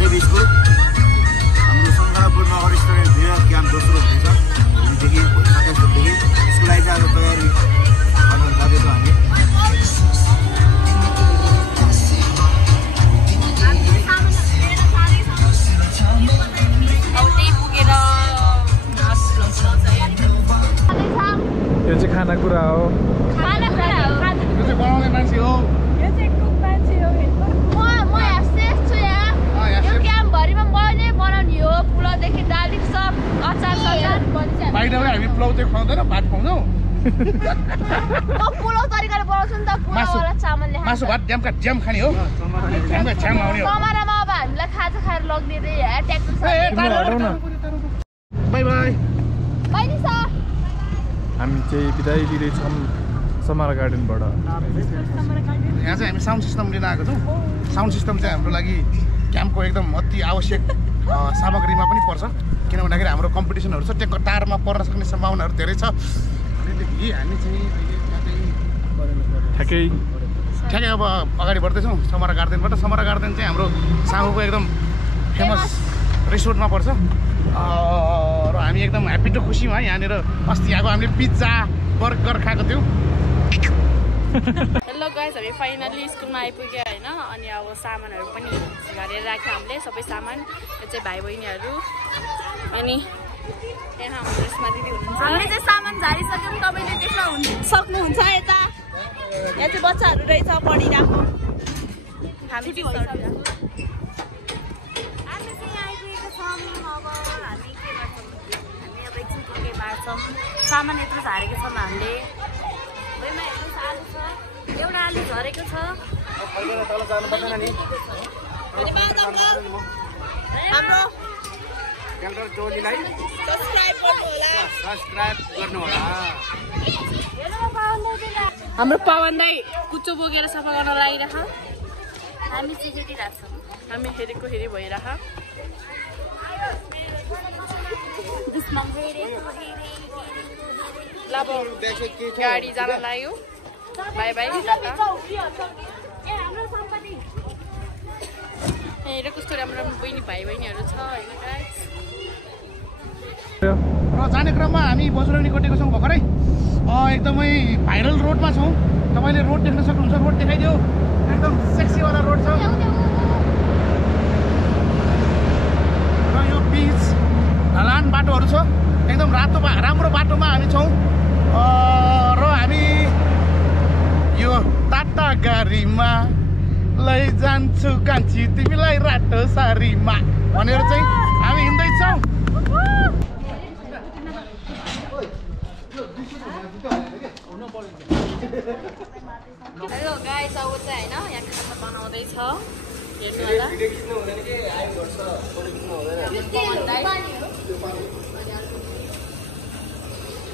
देवी school हाम्रो सङ्घापुरमा अरिस्टोरेन्ट video camp दोस्रो हुँदैछ भोलिदेखि भोलि 27 गतेदेखि यसको लागि चाहिँ आज तयारी गर्न जाँदैछौँ हामी यो चाहिँ खानाकुरा हो यो चाहिँ बनाउने मान्छे हो यो चाहिँ कुक मान्छे हो म हेर्सेस छु यहाँ यो क्याम्पभरिमा मैले बनाउने हो पुलाउदेखि दालदेखि सब अचार सचार बनिन्छ बाहिर हामी पुलाउ चाहिँ खुवाउँदैन भात खुवाउँछौ म पुलाउ तरिकाले बनाउँछु नि त पुलाउवाला चामलले मासु भात ज्याम खाने हो ज्यामका छ्याम आउने हो समारामा अब हामीलाई खाजा खाएर लगिदिँदै ट्याक्टर बाई बाई बहिनी सर हामी चाहिँ बिदाई लिँदैछौँ समारा गार्डनबाट यहाँ चाहिँ हामी साउन्ड सिस्टम लिन आएको छौँ साउन्ड सिस्टम चाहिँ हाम्रो लागि क्याम्पको एकदम अति आवश्यक सामग्रीमा पनि पर्छ किन भन्दाखेरि हाम्रो कम्पिटिसनहरू छ त्यो कतारमा पर्न सक्ने सम्भावनाहरू धेरै छ भनेदेखि हामी चाहिँ ठ्याक्कै अब अगाडि बढ्दैछौँ समारा गार्डनबाट समारा गार्डन चाहिँ हाम्रो साहुको एकदम फेमस रिसोर्टमा पर्छ र हामी एकदम ह्याप्पी टु खुसी भयो यहाँनिर अस्ति आएको हामीले पिज्जा बर्गर खाएको थियौँ हेलो गाइस हामी फाइनली स्कुलमा आइपुग्यो होइन अनि अब सामानहरू पनि झरेर राख्यो हामीले सबै सामान यो चाहिँ भाइ बहिनीहरू अनि यहाँ हाम्रो यसमा दिदी हुनुहुन्छ हामीले चाहिँ सामान झारिसक्यौँ तपाईँले देख्न सक्नुहुन्छ यता यहाँ चाहिँ बच्चाहरू रहेछ पढिरहेको हामी हामी चाहिँ आइपुगेको छौँ अब हामी के गर्छौँ हामी अब एकछिन के बाँड्छौँ सामान यत्रो झारेको छौँ हामीले भुइँमा हेर्नुहोस् आलु छ एउटा आलु झरेको छ हाम्रो हाम्रो पवन दाइ कुचो बोकेर सफा गर्न लागिरह हामी चाहिँ हेरिरहेछौँ हामी हेरेको हेरी भइरह ल अब गाडी जान लाग्यो बाई बाई हेर कस्तो राम्रो राम्रो बहिनी भाइ बहिनीहरू छ होइन गाइस र जाने क्रममा हामी बसुरनी कोटेको छौँ भर्खरै एकदमै भाइरल रोडमा छौँ तपाईँले रोड देख्न सक्नुहुन्छ रोड देखाइदियो एकदम सेक्सीवाला रोड छ र यो बिच ढलान बाटोहरू छ एकदम राम्रो बाटोमा हामी छौँ र हामी यो टाटा गाडीमा लैजान्छु कान्छी तिमीलाई रातो सारीमा भनेर चाहिँ हामी हिँड्दैछौँ हेलो गाइस अब चाहिँ होइन यहाँ खाना बनाउँदैछ हेर्नु होला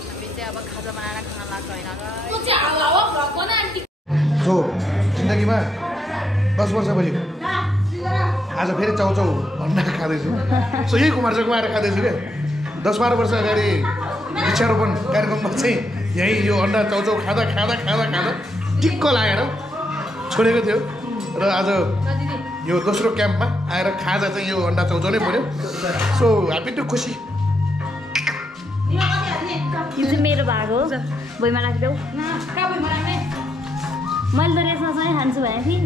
हामी चाहिँ अब खाजा बनाएर खाना लाग्छ होइन सो जिन्दगीमा 10 वर्षपछि आज फेरि चाउचाउ अन्डा खाँदैछु सो यही कुमारचोकमा आएर खाँदैछु क्या 10-12 वर्ष अगाडि वृक्षारोपण कार्यक्रममा चाहिँ यहीँ यो अन्डा चाउचाउ खाँदा टिक्क लागेर छोडेको थियो र आज यो दोस्रो क्याम्पमा आएर खाजा चाहिँ यो अन्डा चाउचाउ नै पऱ्यो सो ह्याप्पी टु खुसी यो चाहिँ मेरो भाग हो भुइँमा राखिदेऊ मैले त रेसमा सँगै खान्छु भने थिएँ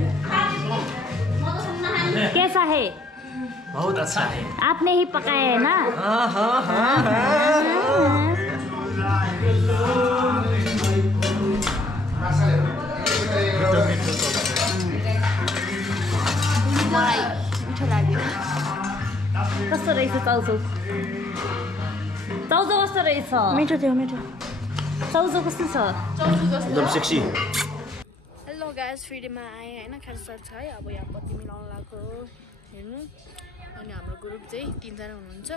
कैसा है बहुत अच्छा है आपने ही पकाया है ना मलाई मिठो लाग्यो कस्तो रहेछ चाउचाउ कस्तो रहेछ मिठो थियो मिठो चाउचाउ कस्तो छ एकदम सेक्सी हेलो गाइस फ्रिडीमा आएँ होइन खानसाथ छ है अब यहाँ पत्ती मिलाउनु लाग्यो हेर्नु अनि हाम्रो ग्रुप चाहिँ 3 जना हुनुहुन्छ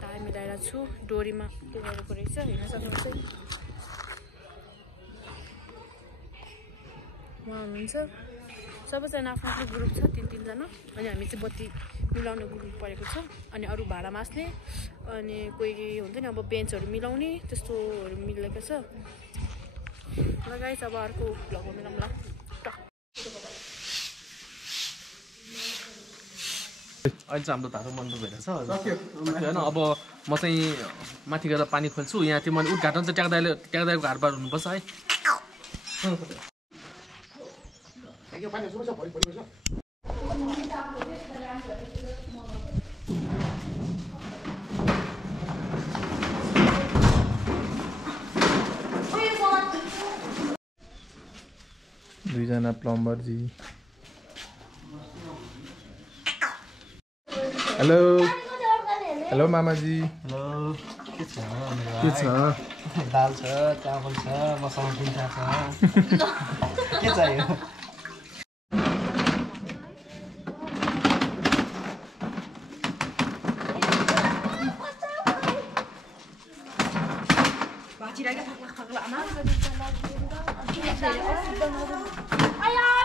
तार मिलाएर छु डोरीमा त्यो गरेको रहेछ हेर्न सक्नुहुन्छ उहाँ हुनुहुन्छ सबैजना आफ्नो आफ्नो ग्रुप छ 3 जना अनि हामी चाहिँ बत्ती मिलाउने ग्रुप परेको छ अनि अरू भाडा मास्ने अनि कोही हुन्छ नि अब बेन्चहरू मिलाउने त्यस्तोहरू मिलेको छ ल गाइस अब अर्को भ्लगमा मिलाउँला अहिले चाहिँ हाम्रो धारो मण्डप भइरहेछ होइन अब म चाहिँ माथि गएर पानी खोल्छु यहाँ त्यो मैले उद्घाटन चाहिँ ट्याक्दाको हातबाट हुनुपर्छ है दुईजना प्लम्बर जी हेलो हेलो मामाजी हेलो के छ दाल छ चामल छ मसँग पिठा छ के चाहियो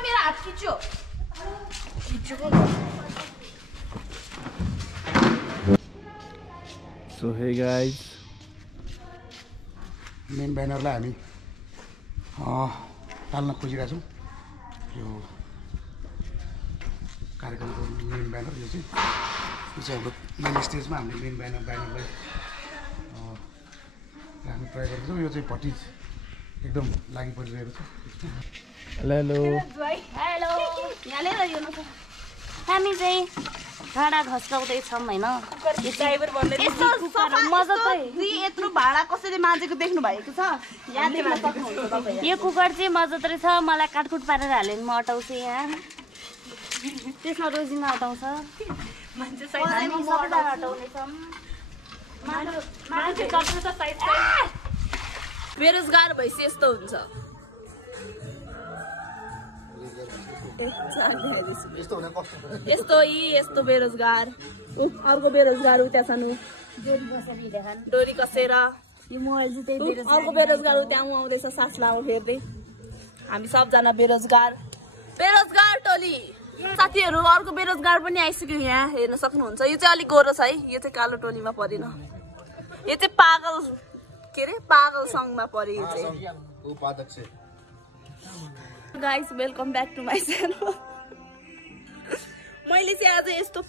मेरो हात खिच्यो सो हे गाइज मेन ब्यानरलाई हामी टाल्न खोजिरहेको छौँ यो कार्यक्रमको मेन ब्यानर यो चाहिँ हाम्रो मेन स्टेजमा हामीले मेन ब्यानरलाई राख्ने ट्राई गरेको छौँ यो चाहिँ भट्टिज एकदम लागि परिरहेको छ हेलो हेलो हामी चाहिँ भाँडा घस्राउँदैछौँ होइन यत्रो भाडा कसैले माझेको देख्नु भएको छ यो कुकर चाहिँ मजाको रहेछ मलाई काटकुट पारेर हाल्यो भने म अटाउँछु यहाँ त्यसमा रोजिमा अटाउँछ बेरोजगार भएपछि यस्तो हुन्छ यस्तो बेरोजगार अर्को बेरोजगार त्यहाँ सानो डोरी कसेर अर्को बेरोजगार त्यहाँ आउँदैछ सास लामो फेर्दै हामी सबजना बेरोजगार टोली साथीहरू अर्को बेरोजगार पनि आइसक्यो यहाँ हेर्न सक्नुहुन्छ यो चाहिँ अलिक गोरो छ है यो चाहिँ कालो टोलीमा परेन यो चाहिँ पागल के अरे पागल सङ्घमा पर्यो यो चाहिँ guys welcome back to my channel मैले चाहिँ आज यस्तो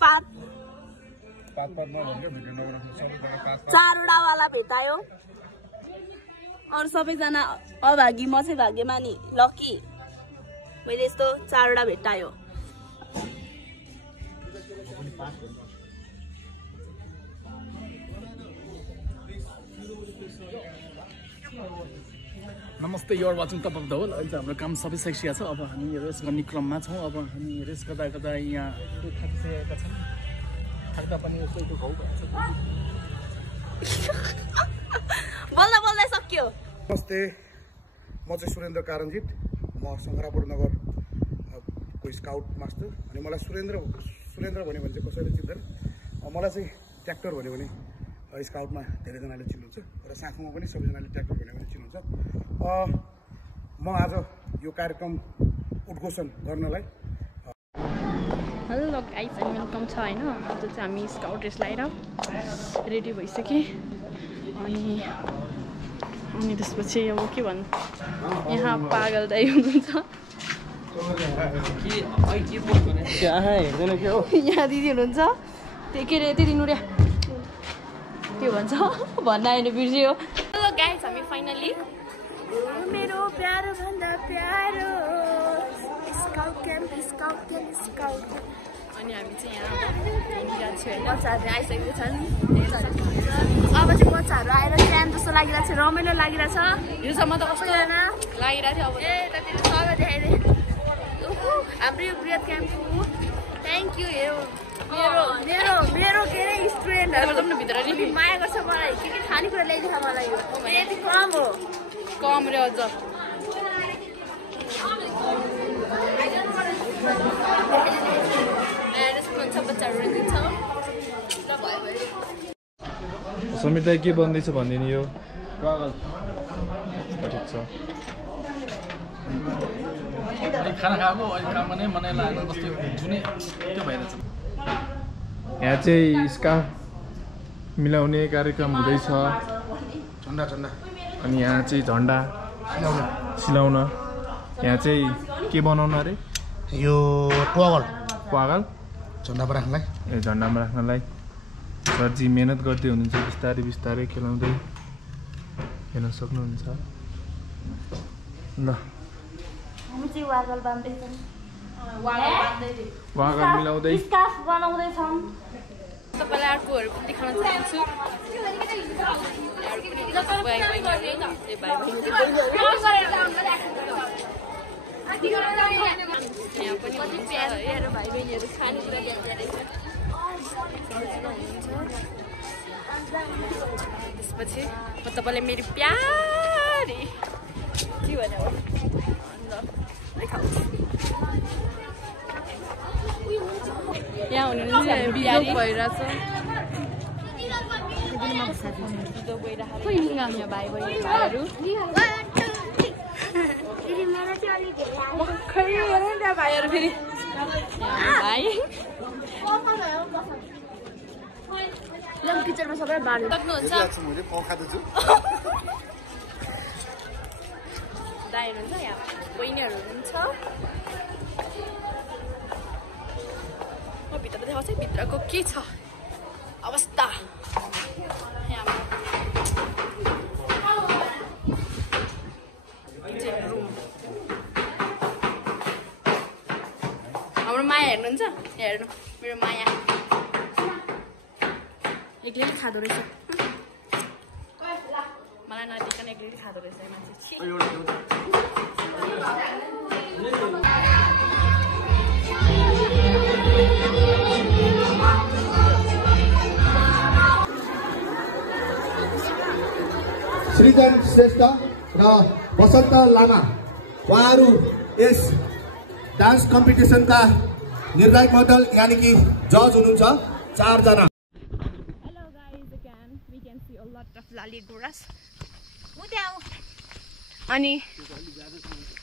चारवटा वाला भेटायो अरू सबैजना अभागी म चाहिँ भाग्यमानी लकी मैले यस्तो चारवटा भेटायो नमस्ते you're watching top of the whole अहिले चाहिँ हाम्रो काम सबै सकिसकेको छ अब हामी रेस्ट गर्ने क्रममा छौँ अब हामी रेस्ट गर्दा गर्दा यहाँ थाकिसकेका छौँ थाक्दा पनि यसो दुखाउ बोल्दै सक्यो नमस्ते म चाहिँ सुरेन्द्र कारञ्जित म सङ्ग्रापुर नगरको स्काउट मास्टर अनि मलाई सुरेन्द्र भन्यो भने चाहिँ कसैले चिन्दैन मलाई चाहिँ ट्र्याक्टर भन्यो भने स्काउटमा धेरैजनाले चिन्नुहुन्छ र साथमा पनि सबैजनाले ट्र्याक्टर भन्यो भने चिन्नुहुन्छ म आज यो कार्यक्रम उद्घोषण गर्नलाई हेलो गाइस अनि वेलकम छ होइन आज चाहिँ हामी स्काउट ड्रेस लगाएर रेडी भइसकेँ अनि त्यसपछि अब के भन्नु यहाँ पागल दाइ हुनुहुन्छ यहाँ दिदी हुनुहुन्छ त्यो के अरे त्यो दिनु रे के भन्छ भन्न आएन बिर्सियो हेलो गाइस हामी फाइनली मेरो प्यारो भन्दा प्यारो स्काउट क्याम्प अनि हामी चाहिँ यहाँ हिँडिरहेको छु होइन बच्चाहरू आइसकेको छन् अब चाहिँ बच्चाहरू आएर क्याम्प जस्तो लागिरहेको छ रमाइलो लागिरहेछ हिजोसम्म त कस्तो लागिरहेको थियो अब ए त्यति सबै देखाइदिए हाम्रो यो बृहत क्याम्पको थ्याङ्क यू मेरो के अरे स्टुडेन्टहरू भित्र माया गर्छ मलाई के खानेकुरा ल्याइदिन्छ मलाई यो यति कम हो कम रे अझ समिता के बन्दैछ भनिदिनु यो ठिक छ खाना खाएको अहिले काम नै मनाइला कस्तो जुनै त्यो भइरहेछ यहाँ चाहिँ स्कार्फ मिलाउने कार्यक्रम हुँदैछ झन्डा अनि यहाँ चाहिँ झन्डा सिलाउन यहाँ चाहिँ के बनाउनु अरे यो पागल झन्डामा राख्नलाई झन्डामा राख्नलाई सरजी मेहनत गर्दै हुनुहुन्छ बिस्तारै बिस्तारै खेलाउँदै हेर्न सक्नुहुन्छ ल हामी चाहिँ वागल बान्दैछौँ वागल मिलाउँदै स्कार्फ बनाउँदैछौँ तपाईँलाई अर्कोहरू पनि देखाउन चाहन्छु यहाँ पनि हेर भाइ बहिनीहरू खानेकुरा त्यसपछि म तपाईँलाई मेरो प्यारी के भने देखाउँछु यहाँ हुनुहुन्छ बिजोग भइरहेछ भाइ बहिनीहरू भाइहरू फेरि भाइ किचनमा सबै बाँड्नु सक्नुहुन्छ दाइ हुनुहुन्छ यहाँ बहिनीहरू हुनुहुन्छ भित्र देखाउँछ भित्रको के छ अवस्था हाम्रो माया हेर्नुहुन्छ हेर्नु मेरो माया एक्लै खाँदो रहेछ मलाई नदिकन एक्लै खाँदो रहेछ मान्छे श्रीकान्त श्रेष्ठ र वसन्त लामा उहाँहरू यस डान्स कम्पिटिसनका निर्णायक मण्डल यानि कि जज हुनुहुन्छ 4 जना। Hello guys, again we can see a lot of laligurus. अनि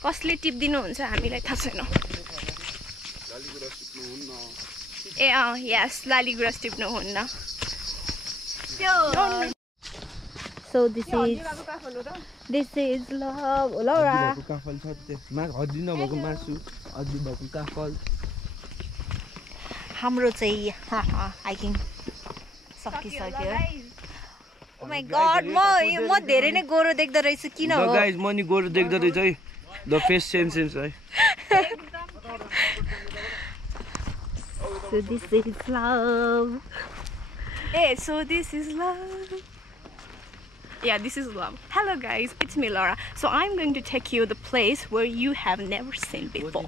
कसले टिप्दिनुहुन्छ हामीलाई थाहा छैन ए यस Laligurans टिप्नुहुन्न So this is love, Laura. काफल छ त्यसमा हड्डी नभएको मासु हड्डी भएको काफल हाम्रो चाहिँ हाइकिङ सकिसक्यो Oh my god, म धेरै नै गोरो देख्दो रहेछु किन हो गाइस म नि गोरो देख्दो रहेछ है द फेस सेन्स है So this is love. So this is love. Yeah, this is love. Hello guys, it's me Laura. So I'm going to take you the place where you have never seen before.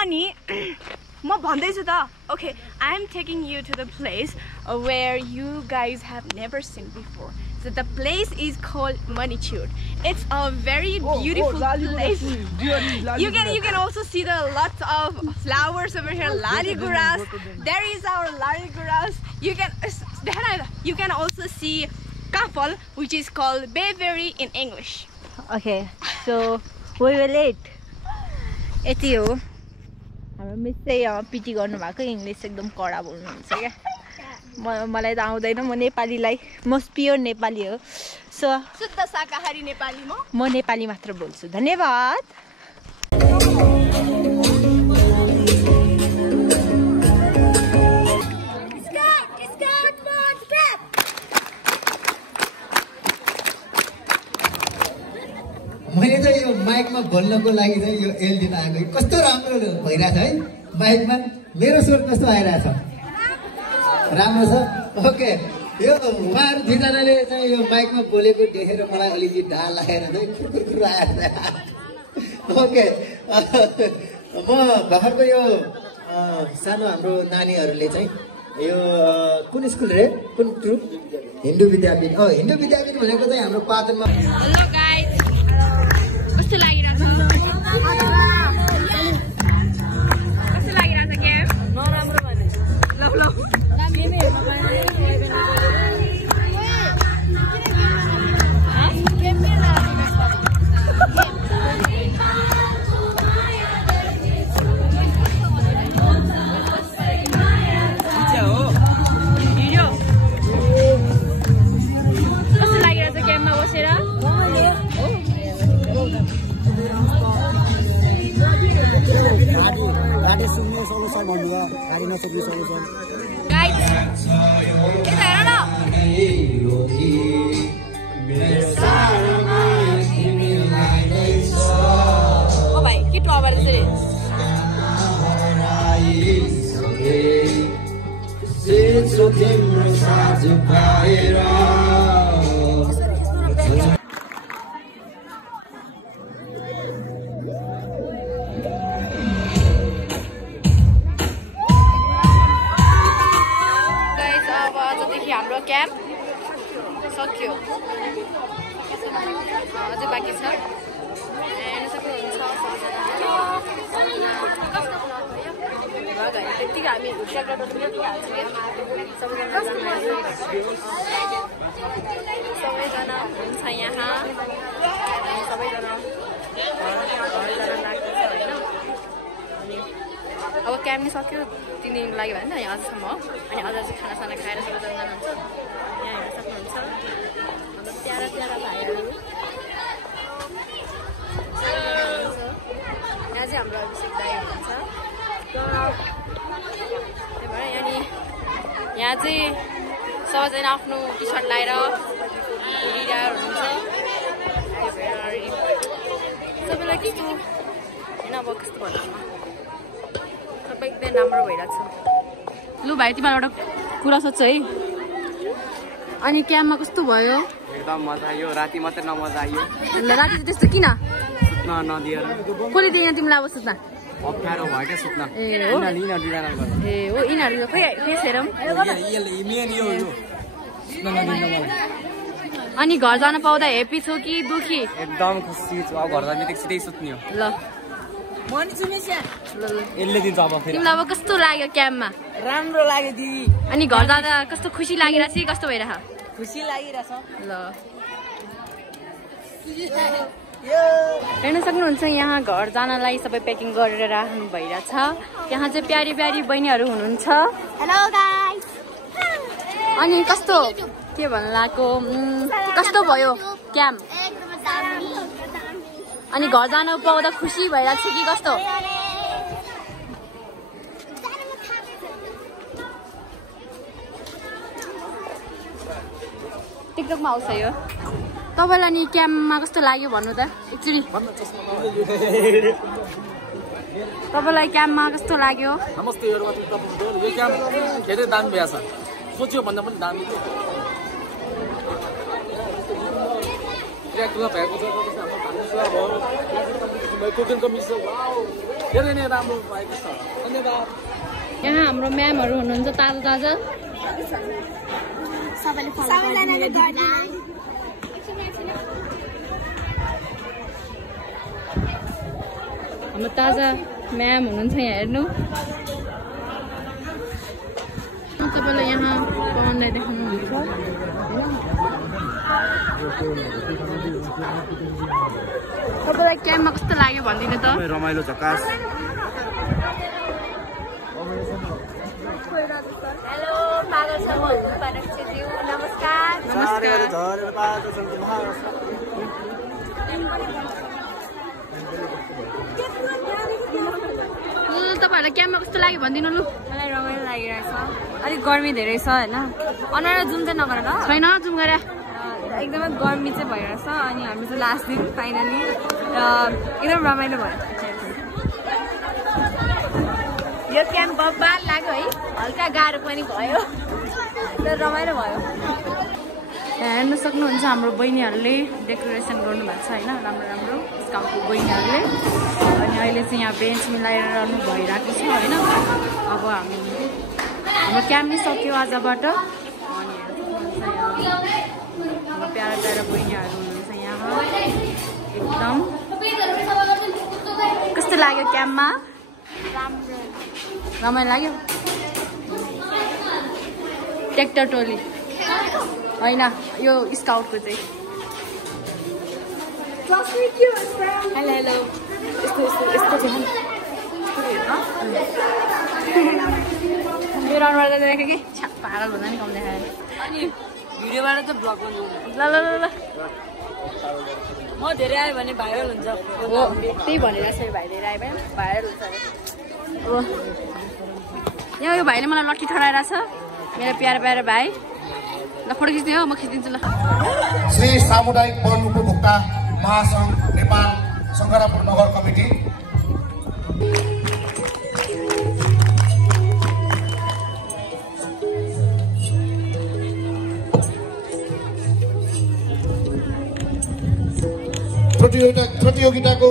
Ani ma bhandaichu ta. Okay, I'm taking you to the place where you guys have never seen before. So the place is called Manicure. It's a very beautiful place. You can also see the lots of flowers over here. Laligurãs. There is our laligurãs. You can also see kafal, which is called bayberry in English. Okay, so we will eat. यति हो हाम्रो miss चाहिँ PT गर्नुभएको English एकदम कडा बोल्नुहुन्छ क्या मलाई त आउँदैन म नेपालीलाई म प्योर नेपाली हो सो शुद्ध शाकाहारी नेपाली म नेपाली मात्र बोल्छु धन्यवाद मैले चाहिँ यो माइकमा बोल्नको लागि चाहिँ यो एल दिन आएको कस्तो राम्रो भइरहेछ है माइकमा मेरो स्वर कस्तो आइरहेछ राम्रो छ ओके यो उहाँहरू दुईजनाले चाहिँ यो माइकमा बोलेको देखेर मलाई अलिकति ढाल लागेर चाहिँ खुरखुर आएर ओके म भर्खरको यो सानो हाम्रो नानीहरूले चाहिँ यो कुन स्कुल रे कुन ट्रुप हिन्दू विद्यापीठ हिन्दू विद्यापीठ भनेको चाहिँ हाम्रो पाटनमा हेलो गाइस कस्तो लागिरहेछ गेम नराम्रो भने ल गाडी नचक्नु सक्नु हाम्रो क्याम्प सक्यो अझै बाँकी छ हेर्न सक्नुहुन्छ त्यतिकै हामी सबैजना हुन्छ यहाँ सबैजना अब क्याम्प नि सक्यो 3 दिन लाग्यो भने यहाँ अझसम्म हो अनि अझ चाहिँ खानासाना खाएर सबैजना जानुहुन्छ यहाँ हेर्न सक्नुहुन्छ हाम्रो प्यारा प्यारा भाइहरू यहाँ चाहिँ हाम्रो अभिषेक दाइ हुनुहुन्छ त्यही भएर यहाँ चाहिँ सबैजना आफ्नो टी सर्ट लगाएर हिँडिरहेको हुनुहुन्छ सबैलाई कस्तो होइन अब कस्तो भन्नु सबै एकदम राम्रो भइरहेको छ लु भाइ तिमीलाई एउटा कुरा सोध्छु है अनि क्याम्पमा कस्तो भयो एकदम मजा आयो राति मात्रै नमजा आयो राति त्यस्तो किन सुत्न नदिएर कसले दिएन तिमीलाई अब सुत्न अप्ठ्यारो भयो क्या सुत्न ए हो यिनीहरू खै फेस हेरौँ अनि घर जान पाउँदा हेप्पी छौ कि दुखी एकदम खुसी छु अब घर जाने सिधै सुत्ने हो ल यसले दिन्छ अब फेरि तिमीलाई अब कस्तो लाग्यो क्याम्पमा राम्रो लाग्यो दिदी अनि घर जाँदा कस्तो खुसी लागिरहेछ कि कस्तो भइरह खुसी लागिरहेछ ल हेर्न सक्नुहुन्छ यहाँ घर जानलाई सबै प्याकिङ गरेर राख्नु भइरहेछ यहाँ चाहिँ प्यारी प्यारी बहिनीहरू हुनुहुन्छ हेलो गाइस अनि कस्तो के भन्नु लागेको कस्तो भयो क्याम्प अनि घर जान पाउँदा खुसी भइरहेछ कि कस्तो टिकटकमा आउँछ यो तपाईँलाई नि क्याम्पमा कस्तो लाग्यो भन्नु त एकचोटि तपाईँलाई क्याम्पमा कस्तो लाग्यो नमस्ते यो क्याम्प धेरै दामी भएछ सोच्यो भन्दा पनि दामी भएको छ धेरै नै राम्रो भएको छ धन्यवाद यहाँ हाम्रो म्यामहरू हुनुहुन्छ ताजा ताजा हाम्रो ताजा म्याम हुनुहुन्छ यहाँ हेर्नु तपाईँलाई यहाँ पवनलाई देखाउनुहुन्छ तपाईँलाई क्याम्पमा कस्तो लाग्यो भनिदिनु त रमाइलो झकास हेलो पागल छ नमस्कार तपाईँहरूलाई क्याम्पमा कस्तो लाग्यो भनिदिनु लु मलाई रमाइलो लागिरहेछ अलिक गर्मी धेरै छ होइन अनुहार जुम चाहिँ नगर ल छैन जुम गरे एकदमै गर्मी चाहिँ भइरहेछ अनि हाम्रो चाहिँ लास्ट दिन फाइनली र एकदम रमाइलो भयो यो क्याम्प बब्बाल लाग्यो है हल्का गाह्रो पनि भयो तर रमाइलो भयो हेर्न सक्नुहुन्छ हाम्रो बहिनीहरूले डेकोरेसन गर्नुभएको छ होइन राम्रो राम्रो स्काउटको बहिनीहरूले अनि अहिले चाहिँ यहाँ बेन्च मिलाएर रहनु भइरहेको छ होइन अब हाम्रो क्याम्प नै सक्यो आजबाट अनि हाम्रो प्यारा प्यारा बहिनीहरू हुनुहुन्छ यहाँ एकदम कस्तो लाग्यो क्याम्पमा रमाइलो लाग्यो ट्र्याक्टर टोली होइन यो स्काउटको चाहिँ हेलो हेलो यस्तो यस्तो यस्तो मेरो अनुहार त देखेँ कि पागल भन्दा नि कम देखायो अनि भिडियोबाट त ब्लग गर्नु ल ल ल म धेरै आयो भने भाइरल हुन्छ हो त्यही भनेर यसरी भाइ धेरै आयो भने भाइरल हुन्छ अरे यहाँ यो भाइले मलाई लट्ठी ठडाइरहेको छ मेरो प्यारो प्यारो भाइ ल फोटो खिच्ने हो म खिचिदिन्छु ल श्री सामुदायिक वन उपभोक्ता महासङ्घ नेपाल शङ्करापुर नगर कमिटी प्रतियोगिताको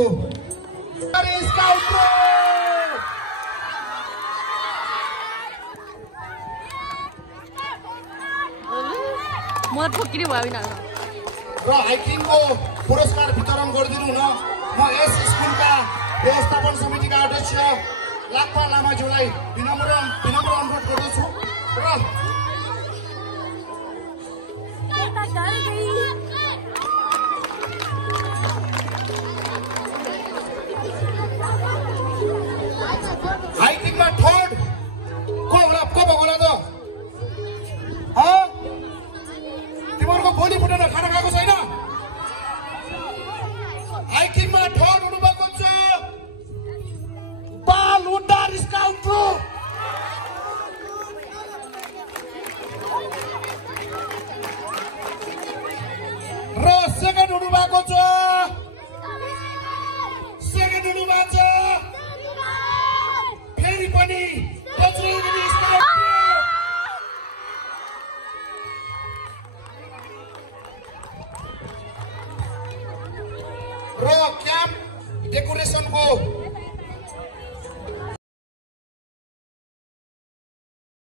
म ठोकिने भयो यिनीहरू र हाइकिङको पुरस्कार वितरण गरिदिनु हुन म यस स्कुलका व्यवस्थापन समितिका अध्यक्ष लाक्पा लामाज्यूलाई विनम्र अनुरोध गर्दछु र हाइकिङमा थर्ड को भएको होला त तिमीहरूको भोलि फुटेर खाना खाएको छैन हाइकिङमा थर्ड हुनुभएको छ बालुन्डा स्काउट र सेकेन्ड हुनुभएको छ फेरि पनि र क्याम्प डेकोरेसनको